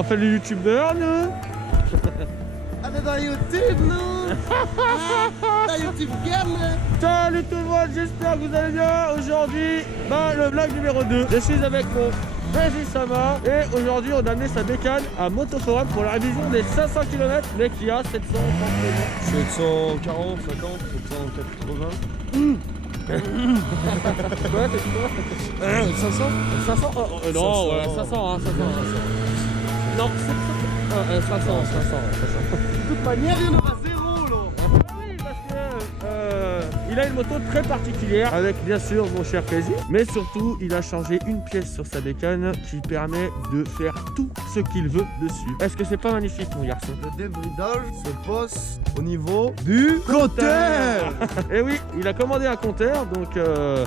On fait le youtubeur, nous. On est dans YouTube, nous. Dans YouTube Game. Salut tout le monde, j'espère que vous allez bien. Aujourd'hui, le vlog numéro 2. Je suis avec mon Régis Sama et aujourd'hui on a amené sa bécane à Motoforum pour la révision des 500 km, mais qui a 740, 740, 50, 780. Quoi, c'est quoi 500 500 non, 500, ouais, 500, hein, 500. Non, 500. De toute manière, il y en aura zéro, là. Oui, parce que il a une moto très particulière avec bien sûr mon cher Crazy, mais surtout il a changé une pièce sur sa bécane qui permet de faire tout ce qu'il veut dessus. Est-ce que c'est pas magnifique mon garçon? Le débridage se passe au niveau du compteur. Et oui, il a commandé un compteur, donc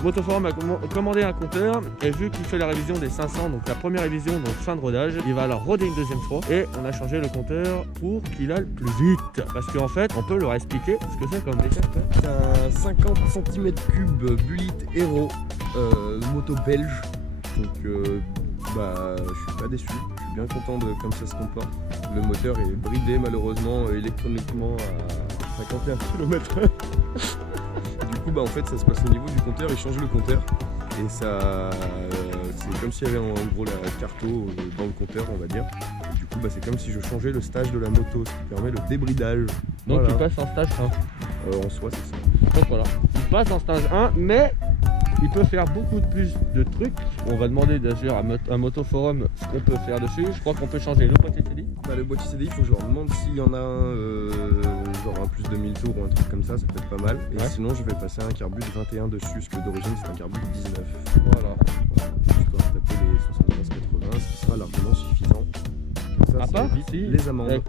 Motoforum a commandé un compteur, et vu qu'il fait la révision des 500, donc la première révision, donc fin de rodage, il va alors roder une deuxième fois, et on a changé le compteur pour qu'il aille plus vite. Parce qu'en fait, on peut leur expliquer ce que c'est comme bécane. C'est un 50 cm3 Bullitt Hero, moto belge. Donc je suis pas déçu, je suis bien content de comme ça se comporte. Le moteur est bridé malheureusement électroniquement à 51 km/h. Du coup en fait ça se passe au niveau du compteur, il change le compteur. Et ça, c'est comme s'il y avait en gros la carte dans le compteur on va dire. Et du coup c'est comme si je changeais le stage de la moto, ce qui permet le débridage. Donc Voilà. il passe en stage 1. En soi c'est ça. Donc voilà, il passe en stage 1, mais il peut faire beaucoup plus de trucs. On va demander d'ailleurs à Motoforum ce qu'on peut faire dessus. Je crois qu'on peut changer le boîtier CDI. Le boîtier CDI, il faut que je leur demande s'il y en a un, genre un plus de 1000 tours ou un truc comme ça peut être pas mal. Et Ouais. sinon je vais passer un carbu de 21 dessus, parce que d'origine c'est un carbu de 19. Voilà. Histoire de taper les 75-80, ce qui sera largement suffisant. Comme ça, À part évite si, les amendes.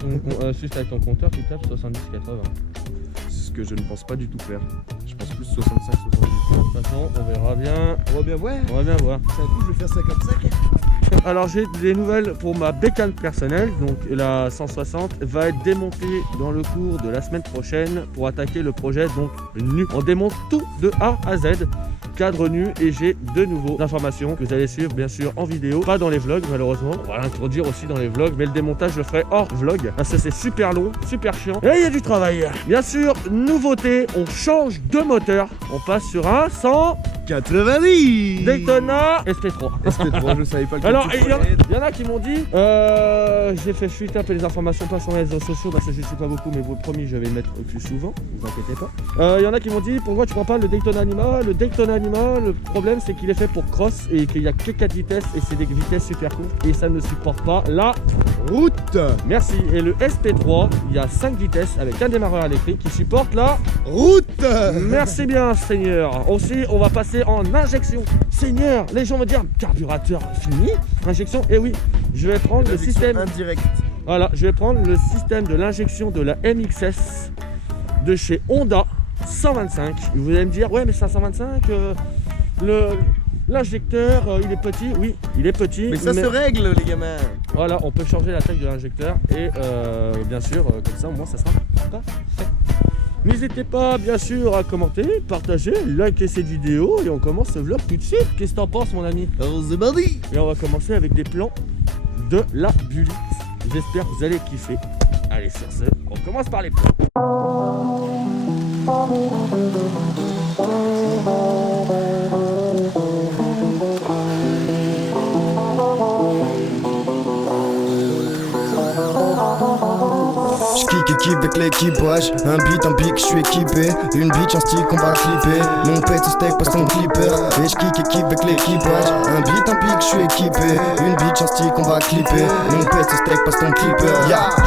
juste avec ton compteur, tu tapes 70-80. C'est ce que je ne pense pas du tout faire. Je pense plus 65-70. De toute façon, on verra bien. On va bien voir. On va bien voir. C'est un coup, je vais faire ça comme ça. Alors j'ai des nouvelles pour ma bécane personnelle, donc la 160 va être démontée dans le cours de la semaine prochaine pour attaquer le projet donc nu. On démonte tout de A à Z, cadre nu, et j'ai de nouveaux informations que vous allez suivre bien sûr en vidéo, pas dans les vlogs malheureusement. On va l'introduire aussi dans les vlogs, mais le démontage je le ferai hors vlog parce que c'est super long, super chiant et il y a du travail. Bien sûr, nouveauté, on change de moteur, on passe sur un 90 Daytona SP3. SP3, je savais pas le Alors, il y en a qui m'ont dit, j'ai fait fuiter un peu les informations, pas sur les réseaux sociaux, parce que je ne suis pas beaucoup, mais vous promis, je vais le mettre plus souvent, ne vous inquiétez pas. Il y en a qui m'ont dit, pourquoi tu prends pas le Daytona Anima? Le Daytona Anima, le problème c'est qu'il est fait pour cross et qu'il n'y a que 4 vitesses et c'est des vitesses super courtes et ça ne supporte pas la route. Merci. Et le SP3, il y a 5 vitesses avec un démarreur électrique qui supporte la Route. Merci bien, Seigneur. Aussi, on va passer en injection. Seigneur, les gens vont dire carburateur fini, injection. Et oui, je vais prendre le système. Indirect. Voilà, je vais prendre le système de l'injection de la MXS de chez Honda 125. Vous allez me dire, ouais, mais c'est un 125. L'injecteur, il est petit. Oui, il est petit. Mais ça se règle, les gamins. Voilà, on peut changer la taille de l'injecteur et bien sûr, comme ça, au moins, ça sera parfait. N'hésitez pas, bien sûr, à commenter, partager, liker cette vidéo et on commence ce vlog tout de suite. Qu'est-ce que t'en penses, mon ami? C'est bandit. Et on va commencer avec des plans de la Bullitt. J'espère que vous allez kiffer. Allez, sur ce, on commence par les plans. J'kick avec l'équipage, un beat, un pic, j'suis équipé. Une bitch, un stick, on va clipper. Mon pet, ce steak, passe ton clipper. Et j'kick avec l'équipage, un beat, un pic, j'suis équipé. Une bitch, un stick, on va clipper. Mon pet, ce steak, passe ton clipper.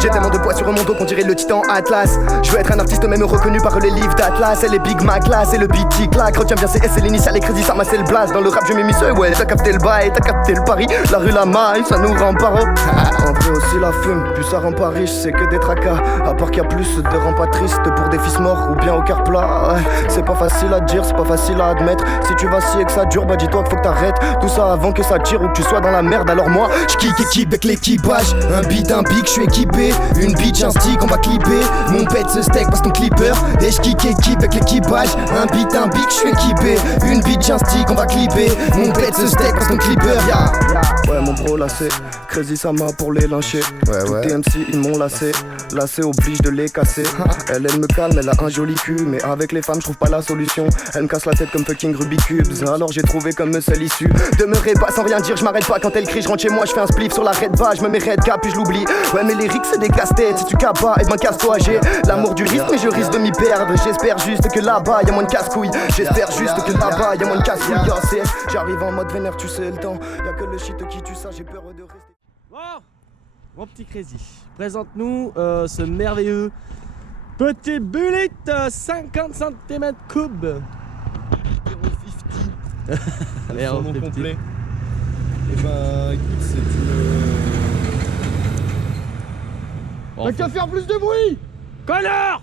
J'ai tellement de poids sur mon dos qu'on dirait le titan Atlas. Je veux être un artiste même reconnu par les livres d'Atlas. Et les Big Mac là, c'est le beat qui claque. Retiens bien c'est S, c'est l'initial, les crédits, ça m'a c'est le blast. Dans le rap je m'ai mis ce ouais, t'as capté le bail, t'as capté le pari. La rue la maille, ça nous rend paro. En vrai aussi la fume, plus ça rend pas riche, c'est que des tracas. À part qu'il y a plus de rends pas triste pour des fils morts ou bien au cœur plat. Ouais, c'est pas facile à dire, c'est pas facile à admettre. Si tu vacilles et que ça dure, bah dis-toi qu'il faut que t'arrêtes tout ça avant que ça tire ou que tu sois dans la merde. Alors moi, J'kick équipe avec l'équipage, un beat, un pic, j'suis équipé. Une bitch, un stick, on va clipper. Mon pet, ce steak, passe ton clipper. Et j'kick équipe avec l'équipage, un beat, un pic, j'suis équipé. Une bitch, un stick, on va clipper. Mon pet, ce steak, passe ton clipper. Ouais mon bro lassé, Crazy Sama pour les lyncher. Tous tes MC ils m'ont lassé, lassé oblige de les casser. Elle me calme, elle a un joli cul, mais avec les femmes je trouve pas la solution. Elle me casse la tête comme fucking Rubik's Cubes. Alors j'ai trouvé comme seule issue demeurer pas sans rien dire, je m'arrête pas quand elle crie, je rentre chez moi, je fais un spliff sur la red bas, je me mets red cap puis je l'oublie. Ouais mais les lyrics c'est des casse-têtes, si tu capes pas, et ben casse-toi. J'ai l'amour du risque mais je risque de m'y perdre. J'espère juste que là-bas y'a moins de casse-couilles. J'espère juste que là-bas y'a moins de casse-couilles. Yo, j'arrive en mode vénère, tu sais le temps. Y'a que le shit qui tue ça, j'ai peur de rester. Bon, mon petit Crazy, présente-nous ce merveilleux petit bullet 50 cm3. Allez, son nom complet. Et ben écoute, c'est une... T'as qu'à faire plus de bruit, connard.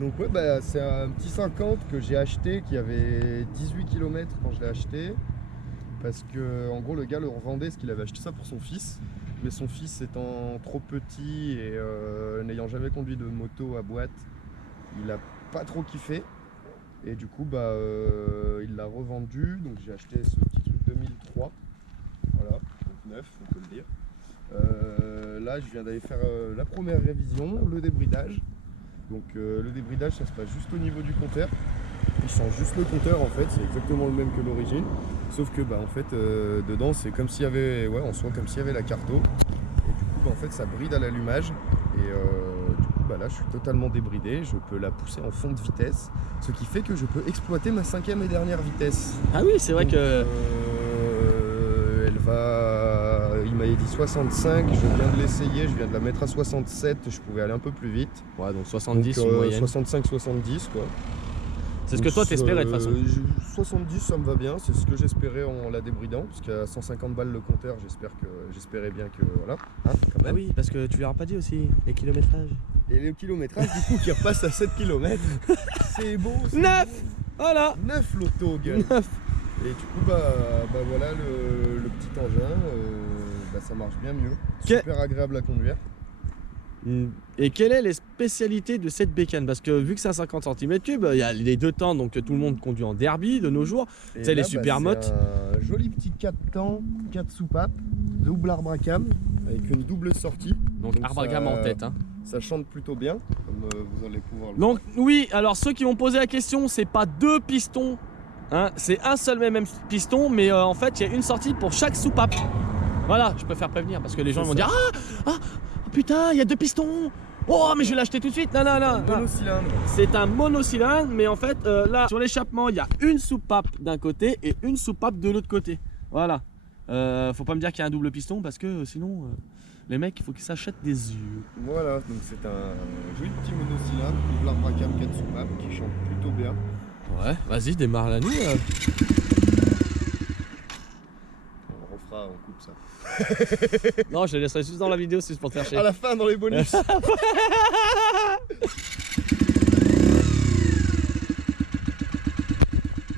Donc ouais, bah c'est un petit 50 que j'ai acheté qui avait 18 km quand je l'ai acheté. Parce que en gros le gars le revendait parce qu'il avait acheté ça pour son fils. Mais son fils étant trop petit et n'ayant jamais conduit de moto à boîte, il a pas trop kiffé. Et du coup bah il l'a revendu. Donc j'ai acheté ce petit truc 2003. Voilà, donc neuf on peut le dire. Là je viens d'aller faire la première révision, le débridage. Donc le débridage ça se passe juste au niveau du compteur. Il change juste le compteur en fait, c'est exactement le même que l'origine. Sauf que bah en fait dedans c'est comme s'il y avait, ouais en soi comme s'il y avait la carto. Et du coup bah, en fait ça bride à l'allumage. Et du coup bah là je suis totalement débridé, je peux la pousser en fond de vitesse. Ce qui fait que je peux exploiter ma 5e et dernière vitesse. Ah oui c'est vrai. Donc, que... elle va... Il m'avait dit 65, je viens de l'essayer, je viens de la mettre à 67, je pouvais aller un peu plus vite. Ouais donc 70 donc, une moyenne. 65-70 quoi. C'est ce que toi t'espérais de toute façon. 70 ça me va bien, c'est ce que j'espérais en la débridant, parce qu'à 150 balles le compteur, j'espérais bien que voilà, hein, quand même. Ah oui, parce que tu leur as pas dit aussi les kilométrages. Et le kilométrage du coup qui repasse à 7 km, c'est beau. 9 voilà. 9 l'auto, gueule. 9. Et du coup bah voilà le petit engin, ça marche bien mieux, super agréable à conduire. Et quelle est les spécialités de cette bécane? Parce que vu que c'est un 50 cm3, il y a les deux temps, donc tout le monde conduit en derby de nos jours. C'est les super mottes. Un joli petit 4 temps, 4 soupapes, double arbre à cam, avec une double sortie. Donc arbre à cam en tête. Hein. Ça chante plutôt bien, comme vous allez pouvoir le voir. Donc oui, alors ceux qui m'ont posé la question, c'est pas deux pistons, hein, c'est un seul même piston, mais en fait il y a une sortie pour chaque soupape. Voilà, je préfère prévenir parce que les gens vont dire ah putain, il y a deux pistons. Oh, mais je vais l'acheter tout de suite. Non. Monocylindre. C'est un monocylindre, mais en fait, là, sur l'échappement, il y a une soupape d'un côté et une soupape de l'autre côté. Voilà. Faut pas me dire qu'il y a un double piston parce que sinon, les mecs, il faut qu'ils s'achètent des yeux. Voilà, donc c'est un joli petit monocylindre, double arbre à cam, 4 soupapes qui chante plutôt bien. Ouais, vas-y, démarre la nuit. On coupe ça. Non, je le laisserai juste dans la vidéo, c'est juste pour te faire chier. À la fin, dans les bonus.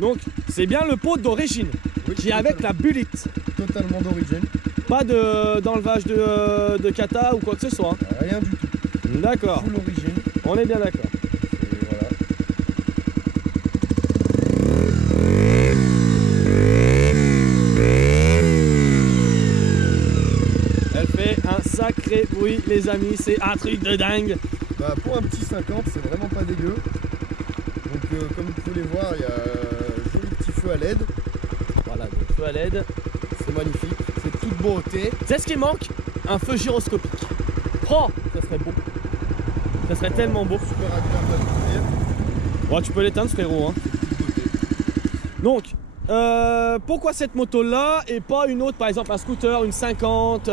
Donc, c'est bien le pot d'origine, oui, qui est avec la bullite. Totalement d'origine. Pas d'enlevage de kata ou quoi que ce soit. Hein. Rien du tout. D'accord. Full origine. On est bien d'accord. Sacré bruit les amis, c'est un truc de dingue. Bah, pour un petit 50 c'est vraiment pas dégueu. Donc comme vous pouvez les voir, il y a un joli petit feu à LED. Voilà, donc feu à LED. C'est magnifique, c'est toute beauté. C'est ce qui manque, un feu gyroscopique. Oh, ça serait beau. Ça serait tellement beau. Super agréable à conduire. Bon, tu peux l'éteindre frérot. Hein. Donc, pourquoi cette moto là et pas une autre, par exemple un scooter, une 50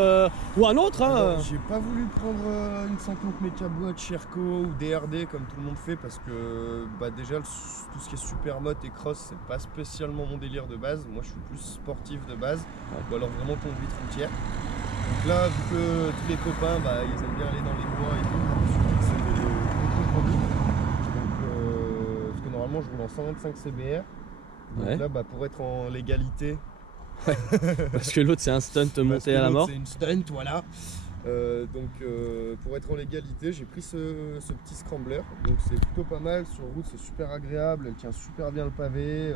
ou un autre hein. J'ai pas voulu prendre une 50 mécaboîte Sherco ou DRD comme tout le monde fait parce que bah, déjà tout ce qui est super moto et cross c'est pas spécialement mon délire de base. Moi je suis plus sportif de base ou alors vraiment conduite routière. Donc là vu que tous les copains bah, ils aiment bien aller dans les bois et tout, je me suis dit que c'était le bon compromis. Donc parce que normalement je roule en 125 CBR. Donc ouais. là, bah, pour être en légalité, ouais. Parce que l'autre c'est un stunt monté à la mort. C'est une stunt, voilà. Donc pour être en légalité, j'ai pris ce petit scrambler. Donc c'est plutôt pas mal, sur route c'est super agréable, elle tient super bien le pavé,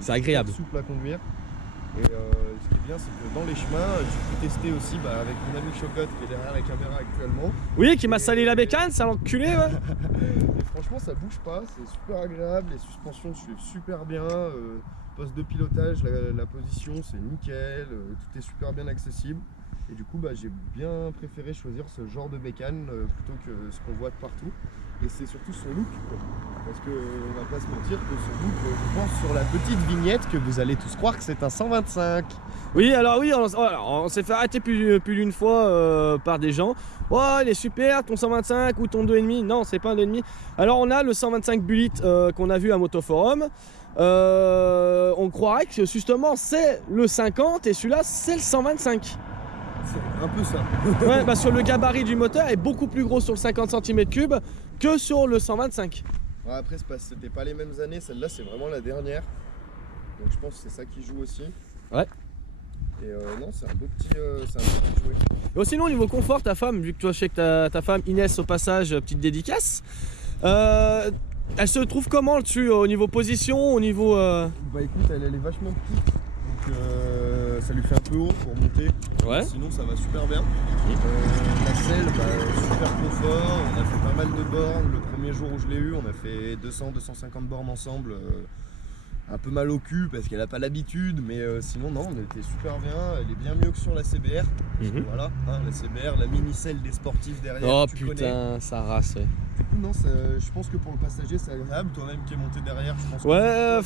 c'est agréable. Souple à conduire. Et ce qui est bien, c'est que dans les chemins, tu peux tester aussi avec mon ami Chocotte qui est derrière la caméra actuellement. Oui, qui m'a salé la bécane, ça l'enculé, ouais. Et franchement, ça bouge pas, c'est super agréable, les suspensions suivent super bien. Poste de pilotage, la position, c'est nickel, tout est super bien accessible. Et du coup, j'ai bien préféré choisir ce genre de bécane plutôt que ce qu'on voit de partout. Et c'est surtout son look, quoi. Parce qu'on va pas se mentir que son look, je pense sur la petite vignette que vous allez tous croire que c'est un 125. Oui, alors oui, on s'est fait arrêter plus d'une fois par des gens. Oh, il est super, ton 125 ou ton 2,5. Non, c'est pas un 2,5. Alors on a le 125 Bullitt qu'on a vu à Motoforum. On croirait que justement c'est le 50 et celui-là c'est le 125. C'est un peu ça. Ouais, parce que le gabarit du moteur est beaucoup plus gros sur le 50 cm3 que sur le 125. Ouais, après, c'était pas les mêmes années, celle-là c'est vraiment la dernière. Donc je pense que c'est ça qui joue aussi. Ouais. Et non, c'est un beau petit jouet. Et sinon, au niveau confort, ta femme, vu que toi je sais que ta femme Inès, au passage, petite dédicace, elle se trouve comment dessus, au niveau position, au niveau. Bah écoute, elle est vachement petite. Donc ça lui fait un peu haut pour monter. Ouais. Sinon ça va super bien. La selle, super confort. On a fait pas mal de bornes. Le premier jour où je l'ai eu, on a fait 200-250 bornes ensemble. Un peu mal au cul parce qu'elle a pas l'habitude, mais sinon non, on était super bien. Elle est bien mieux que sur la CBR. Parce que voilà, hein, la CBR, la mini selle des sportifs derrière. Oh tu putain, connais. ça race, ouais. Du coup non, je pense que pour le passager c'est agréable. Toi-même qui es monté derrière, je pense. Ouais,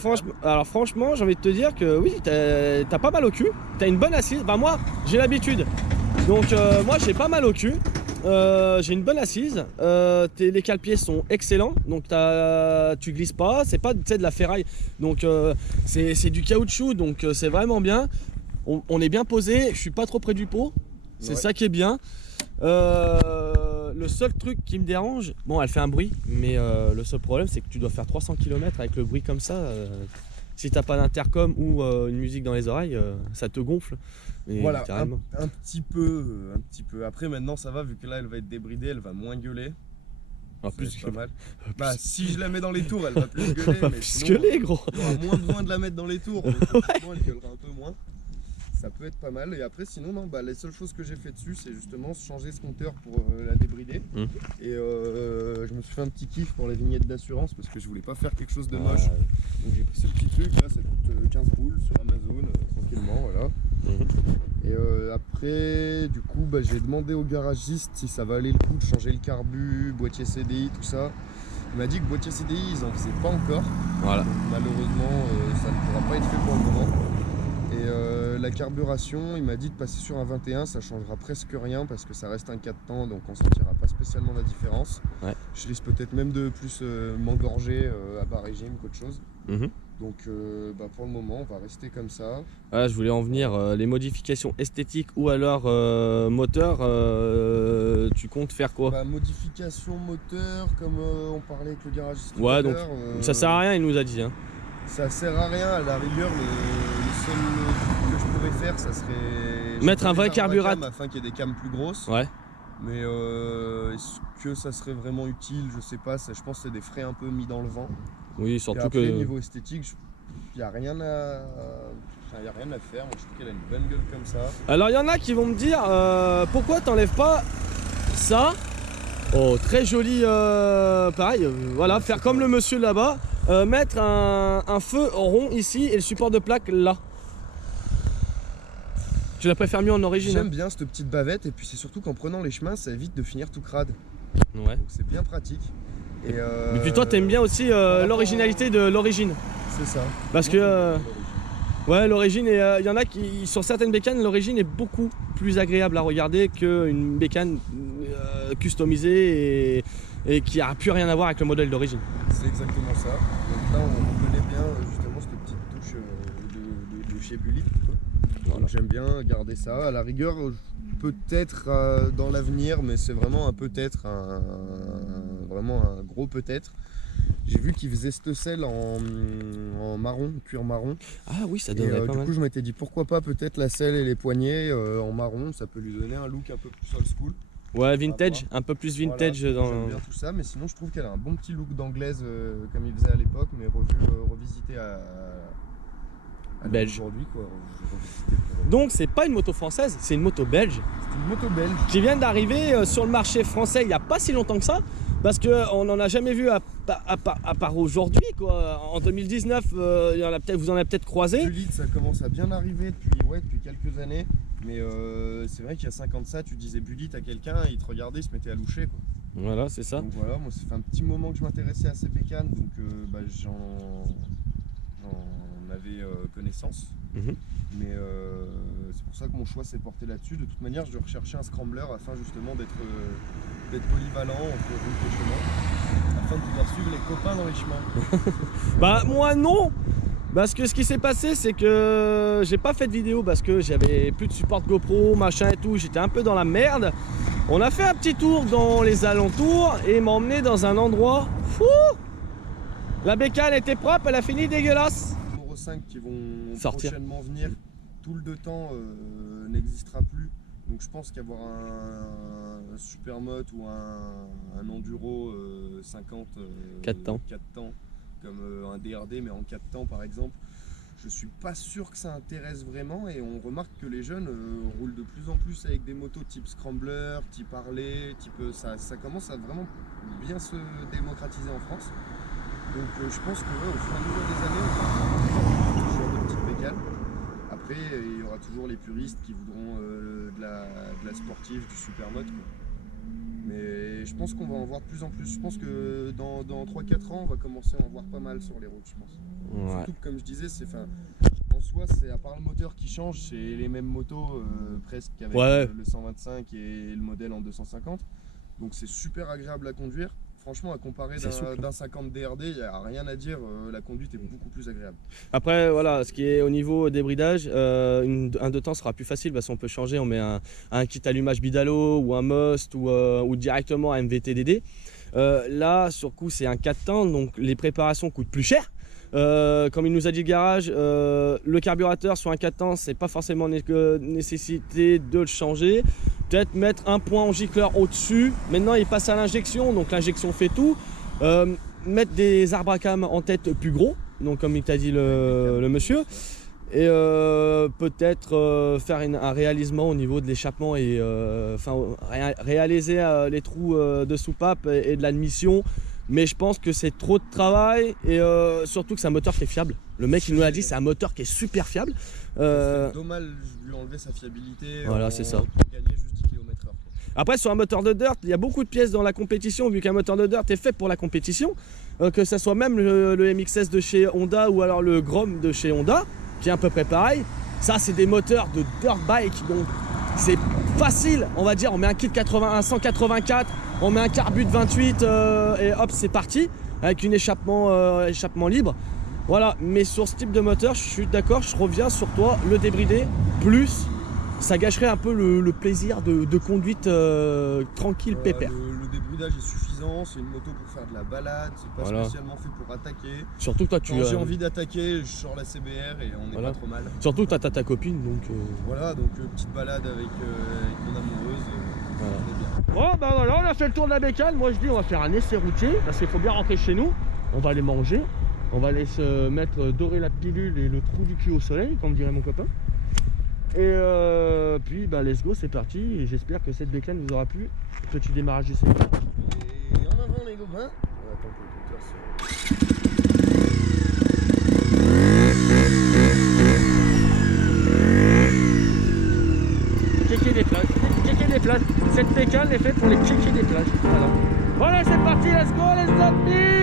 franchement, j'ai envie de te dire que oui, t'as pas mal au cul, t'as une bonne assise. Bah moi, j'ai l'habitude. Donc moi, j'ai pas mal au cul. J'ai une bonne assise. Les cale-pieds sont excellents. Donc tu glisses pas. C'est pas de la ferraille. Donc c'est du caoutchouc. Donc c'est vraiment bien. On est bien posé. Je suis pas trop près du pot. C'est ça qui est bien. Le seul truc qui me dérange, bon, elle fait un bruit, mais le seul problème c'est que tu dois faire 300 km avec le bruit comme ça. Si t'as pas d'intercom ou une musique dans les oreilles, ça te gonfle. Mais voilà, un petit peu. Après maintenant ça va, vu que là elle va être débridée, elle va moins gueuler. En plus pas mal. Bah si je la mets dans les tours, elle va plus gueuler. Va mais plus sinon, gueuler, gros. il y aura moins besoin de la mettre dans les tours. Donc, elle gueulera un peu moins. Ça peut être pas mal. Et après sinon non, les seules choses que j'ai fait dessus c'est justement changer ce compteur pour la débrider. Et je me suis fait un petit kiff pour les vignettes d'assurance parce que je voulais pas faire quelque chose de moche. Donc j'ai pris ce petit truc là, ça coûte 15 boules sur Amazon tranquillement, voilà. Et après du coup j'ai demandé au garagiste si ça valait le coup de changer le carbu, boîtier CDI, tout ça. Il m'a dit que boîtier CDI ils en faisaient pas encore. Voilà. Donc, malheureusement ça ne pourra pas être fait pour le moment. Et la carburation, il m'a dit de passer sur un 21, ça changera presque rien parce que ça reste un 4 temps, donc on sentira pas spécialement la différence. Ouais. Je risque peut-être même de plus m'engorger à bas régime qu'autre chose. Donc pour le moment, on va rester comme ça. Voilà, je voulais en venir, les modifications esthétiques ou alors moteur, tu comptes faire quoi? Modification moteur, comme on parlait avec le garagiste. Ouais, donc ça sert à rien, il nous a dit. Hein. Ça sert à rien, à la rigueur, le seul truc que je pourrais faire, ça serait mettre un vrai carburateur afin qu'il y ait des cames plus grosses. Ouais. Mais est-ce que ça serait vraiment utile? Je sais pas, je pense que c'est des frais un peu mis dans le vent. Oui, surtout et après, que niveau esthétique, il n'y a rien à faire. Moi, je trouve qu'elle a une bonne gueule comme ça. Alors il y en a qui vont me dire pourquoi t'enlèves pas ça? Oh, très joli, pareil, voilà, faire comme le monsieur là-bas, mettre un feu rond ici et le support de plaque là. Je la préfère mieux en origine. J'aime bien cette petite bavette, et puis c'est surtout qu'en prenant les chemins, ça évite de finir tout crade. Ouais. Donc c'est bien pratique. Et puis toi, t'aimes bien aussi l'originalité de l'origine. C'est ça. Parce que ouais, l'origine, il y en a qui, sur certaines bécanes, l'origine est beaucoup plus agréable à regarder qu'une bécane customisée et qui n'a plus rien à voir avec le modèle d'origine. C'est exactement ça. Donc là, on connaît bien justement cette petite touche de chez Bullitt. Voilà. J'aime bien garder ça. À la rigueur, peut-être dans l'avenir, mais c'est vraiment un peut-être, vraiment un gros peut-être. J'ai vu qu'ils faisaient cette selle en marron, cuir marron. Ah oui, ça donnerait pas mal. Du coup, je m'étais dit pourquoi pas peut-être la selle et les poignées en marron, ça peut lui donner un look un peu plus old school. Ouais, vintage, un peu plus vintage. Voilà, j'aime bien tout ça, mais sinon je trouve qu'elle a un bon petit look d'anglaise comme il faisait à l'époque, mais revisité belge. Aujourd'hui, quoi. J'en ai cité pour- Donc c'est pas une moto française, c'est une moto belge C'est une moto belge. qui vient d'arriver sur le marché français il n'y a pas si longtemps que ça. Parce qu'on n'en a jamais vu à part aujourd'hui, quoi. En 2019, vous en avez peut-être croisé. Bullitt, ça commence à bien arriver depuis quelques années. Mais c'est vrai qu'il y a 5 ans de ça, tu disais Bullitt à quelqu'un, il te regardait, il se mettait à loucher, quoi. Voilà, c'est ça. Donc voilà, moi ça fait un petit moment que je m'intéressais à ces bécanes, donc j'en avais connaissance. Mhm. Mais c'est pour ça que mon choix s'est porté là-dessus. De toute manière, je recherchais un scrambler afin justement d'être polyvalent entre route et chemin, afin de pouvoir suivre les copains dans les chemins. Bah moi non. Parce que ce qui s'est passé, c'est que j'ai pas fait de vidéo parce que j'avais plus de support GoPro, machin et tout, j'étais un peu dans la merde. On a fait un petit tour dans les alentours et il m'a emmené dans un endroit fou. La bécane était propre, elle a fini dégueulasse. Euro 5 qui vont Sortir. prochainement venir, tout le 2 temps n'existera plus. Donc je pense qu'avoir un Supermoto ou un Enduro 50 4 temps. 4 temps, comme un DRD mais en 4 temps par exemple, je suis pas sûr que ça intéresse vraiment, et on remarque que les jeunes roulent de plus en plus avec des motos type Scrambler, type Harley, ça commence à vraiment bien se démocratiser en France. Donc je pense que au fur et à mesure des années, on va toujours de petites bécanes. Après, il y aura toujours les puristes qui voudront de la sportive, du supermoto, quoi. Mais je pense qu'on va en voir de plus en plus. Je pense que dans 3-4 ans, on va commencer à en voir pas mal sur les routes, je pense. Ouais. Surtout que, comme je disais, en soi, c'est à part le moteur qui change, c'est les mêmes motos presque qu'avec le 125 et le modèle en 250. Donc c'est super agréable à conduire. Franchement, à comparer d'un 50 DRD, il n'y a rien à dire, la conduite est beaucoup plus agréable. Après, voilà, ce qui est au niveau débridage, un 2 temps sera plus facile parce qu'on peut changer, on met un kit allumage Bidalo ou un Most ou directement un MVTDD. Là, sur coup, c'est un 4 temps, donc les préparations coûtent plus cher. Comme il nous a dit le garage, le carburateur sur un 4 temps, c'est pas forcément nécessité de le changer. Peut-être mettre un point en gicleur au-dessus. Maintenant, il passe à l'injection, donc l'injection fait tout. Mettre des arbres à cam en tête plus gros, donc comme il t'a dit le monsieur. Et peut-être faire un réalisement au niveau de l'échappement et réaliser les trous de soupape et de l'admission. Mais je pense que c'est trop de travail et surtout que c'est un moteur qui est fiable. Le mec il nous a dit c'est un moteur qui est super fiable. C'est dommage de lui enlever sa fiabilité. Voilà, c'est ça. Pour gagner juste 10 km/h. Après sur un moteur de dirt, il y a beaucoup de pièces dans la compétition vu qu'un moteur de dirt est fait pour la compétition. Que ce soit même le MX-S de chez Honda ou alors le Grom de chez Honda, qui est à peu près pareil. Ça c'est des moteurs de dirt bike, donc c'est facile, on va dire, on met un kit 184, on met un carbu de 28 et hop c'est parti, avec une échappement libre. Voilà, mais sur ce type de moteur, je suis d'accord, je reviens sur toi, le débridé, plus ça gâcherait un peu le plaisir de conduite tranquille, pépère. Le débridage est suffisant, c'est une moto pour faire de la balade, c'est pas spécialement fait pour attaquer. Surtout toi tu Quand j'ai envie d'attaquer, je sors la CBR et on n'est pas trop mal. Surtout t'as ta copine donc. Voilà, donc petite balade avec mon amoureuse, on est bien. Bon bah voilà, on a fait le tour de la bécane. Moi je dis on va faire un essai routier parce qu'il faut bien rentrer chez nous. On va aller manger, on va aller se mettre dorer la pilule et le trou du cul au soleil, comme dirait mon copain. Et puis bah let's go, c'est parti. Et j'espère que cette bécane vous aura plu. Petit démarrage du secteur. Et en avant les copains. On attend que le compteur se... Kéké des plages. Kéké des plages. Cette bécane est faite pour les kékés des plages. Voilà. Voilà, c'est parti, let's go, les amis.